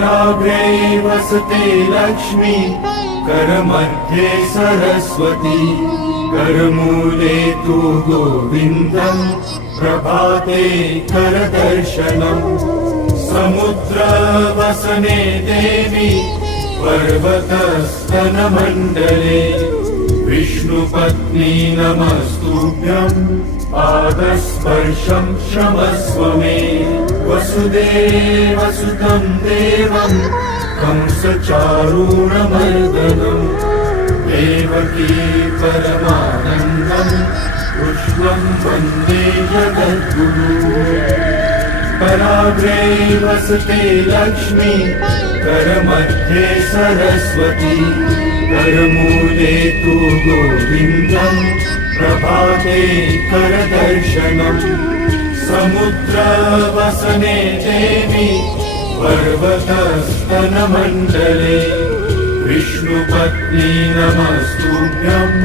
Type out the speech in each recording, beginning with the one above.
कराग्रे वसते लक्ष्मी करमध्ये सरस्वती करमूले तु गोविन्दम् प्रभाते करदर्शनम् समुद्रवसने देवी पर्वतस्तनमण्डले विष्णुपत्नी नमस्तुभ्यम् पादस्पर्शं क्षमस्व मे वसुदेवसुतं देवं कंसचारूणमर्दनं देवकी परमानन्दं कृष्णं वन्दे जगद्गुरुम् कराग्रे वसते लक्ष्मी करमध्ये सरस्वती करमूले तु गोविन्दम् प्रभाते करदर्शनम् समुद्रवसने देवी पर्वतस्तनमण्डले विष्णुपत्नी नमस्तुभ्यम्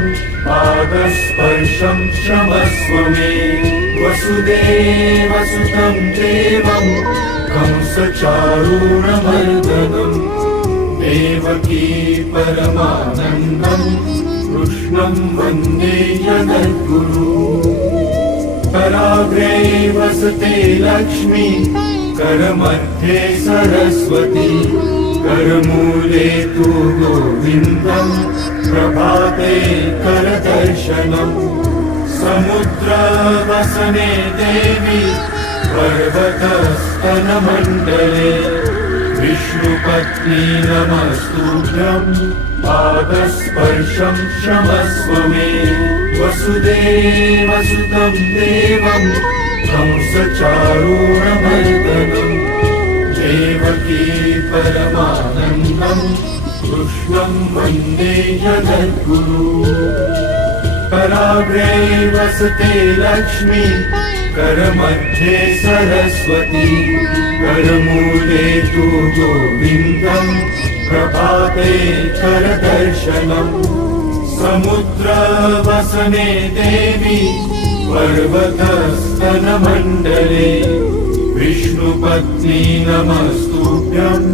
पादस्पर्शं क्षमस्व मे वसुदेवसुतं देवं कंसचारूणमर्दनम् देवकी परमानन्दम् कृष्णं वन्दे जगद्गुरुम् कराग्रे वसते लक्ष्मी करमध्ये सरस्वती करमूले तु गोविन्दम् प्रभाते करदर्शनम् समुद्रवसने देवी पर्वतस्तनमण्डले विष्णुपत्नी नमस्तुभ्यम् पादस्पर्शं क्षमस्व मे वसुदेवसुतं देवं कंसचारूणमर्दनम् देवकी परमानन्दम् कृष्णं वन्दे जगद्गुरुम् कराग्रे वसते लक्ष्मी करमध्ये सरस्वती करमूले तु गोविन्दम् प्रभाते करदर्शनम् समुद्रवसने देवी पर्वतस्तनमण्डले विष्णुपत्नी नमस्तुभ्यम्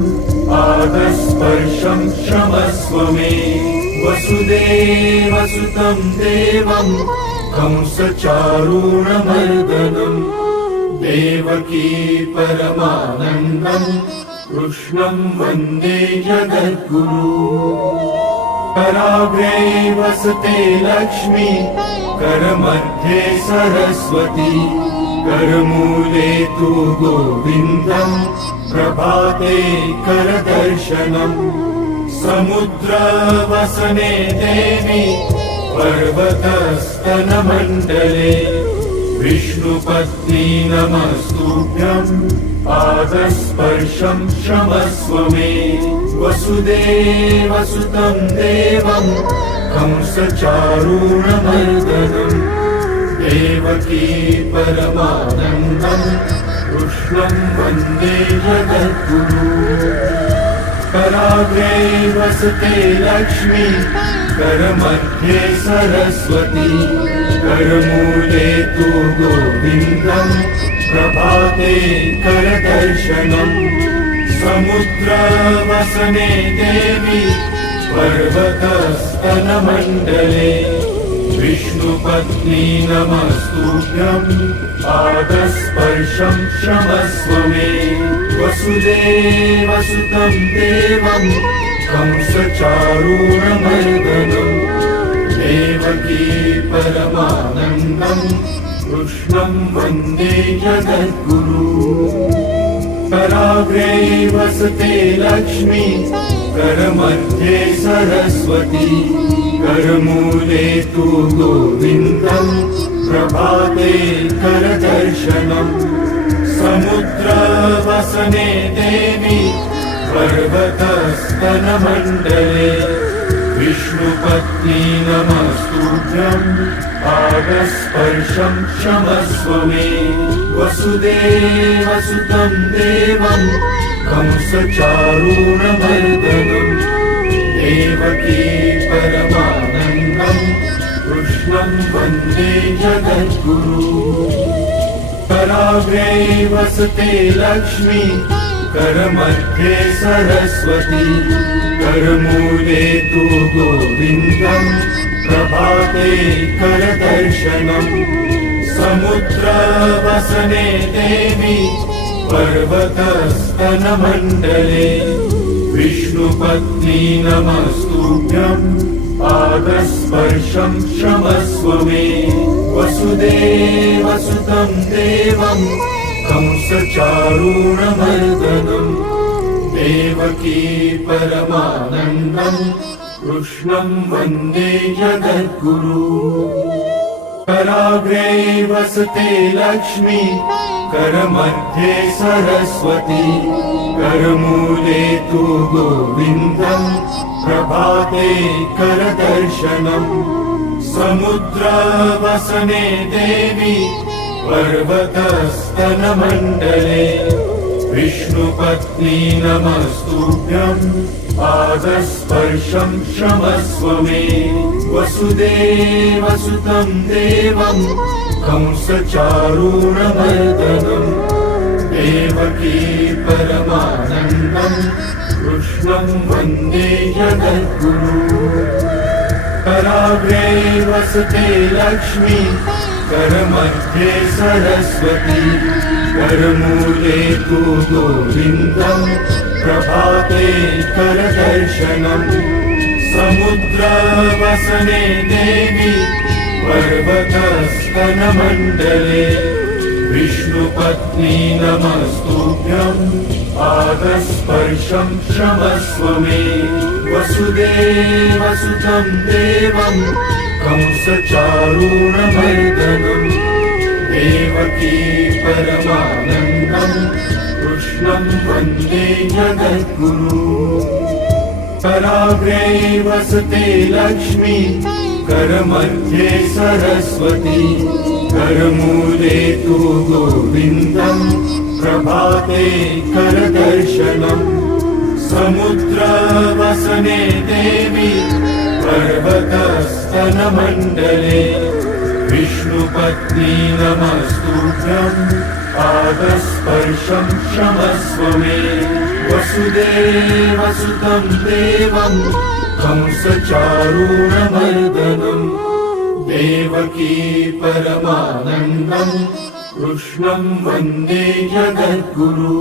पादस्पर्शं क्षमस्व मे वसुदेवसुतं देवं कंसचारूणमर्दनम् देवकी परमानन्दम् कृष्णं वन्दे जगद्गुरुम् कराग्रे वसते लक्ष्मी करमध्ये सरस्वती करमूले तु गोविन्दम् प्रभाते करदर्शनम् समुद्रवसने देवी पर्वतस्तनमण्डले विष्णुपत्नी नमस्तुभ्यम् पादस्पर्शं क्षमस्व मे वसुदेवसुतं देवं कंसचारूणमर्दनम् देवकी परमानन्दम् कृष्णं वन्दे जगद्गुरुम् कराग्रे वसते लक्ष्मी करमध्ये सरस्वती करमूले तु गोविन्दम् प्रभाते करदर्शनम् समुद्रवसने देवी पर्वतस्तनमण्डले विष्णुपत्नी नमस्तुभ्यम् पादस्पर्शं क्षमस्व मे वसुदेवसुतं देवं कंसचारूणमर्दनम् देवकी परमानन्दम् कृष्णं वन्दे जगद्गुरुम् कराग्रे वसते लक्ष्मी करमध्ये सरस्वती करमूले तु गोविन्दम् प्रभाते करदर्शनम् समुद्रवसने देवी पर्वतस्तनमण्डले विष्णुपत्नी नमस्तुभ्यम् पादस्पर्शं क्षमस्व मे वसुदेवसुतं देवं कंसचारूणमर्दनम् देवकी परमानन्दम् कृष्णं वन्दे जगद्गुरुम् कराग्रे वसते लक्ष्मी करमध्ये सरस्वती करमूले तु गोविन्दम् प्रभाते करदर्शनम् समुद्रवसने देवी पर्वतस्तनमण्डले विष्णुपत्नी नमस्तुभ्यम् पादस्पर्शं क्षमस्व मे वसुदेवसुतं देवं कंसचारूणमर्दनम् देवकी परमानन्दम् कृष्णं वन्दे जगद्गुरु कराग्रे वसते लक्ष्मी करमध्ये सरस्वती करमूले तु गोविन्दम् प्रभाते करदर्शनम् समुद्रवसने देवी पर्वतस्तनमण्डले विष्णुपत्नी नमस्तुभ्यम् पादस्पर्शं क्षमस्व मे वसुदेवसुतं देवं कंसचारूणमर्दनम् देवकी परमानन्दम् कृष्णं वन्दे जगद्गुरु कराग्रे वसते लक्ष्मी करमध्ये सरस्वती करमूले तु गोविन्दम् प्रभाते करदर्शनम् समुद्रवसने देवी पर्वतस्तनमण्डले विष्णुपत्नी नमस्तुभ्यम् पादस्पर्शं क्षमस्व मे वसुदेवसुतं देवं कंसचारूणमर्दनम् देवकी परमानन्दम् कृष्णं वन्दे जगद्गुरु कराग्रे वसते लक्ष्मी करमध्ये सरस्वती करमूले तु गोविन्दम् प्रभाते करदर्शनम् समुद्रवसने देवी पर्वतस्तनमण्डले विष्णुपत्नी नमस्तुभ्यम् पादस्पर्शं क्षमस्व मे वसुदेवसुतं देवं कंसचारूणमर्दनम् देवकी परमानन्दम् कृष्णं वन्दे जगद्गुरु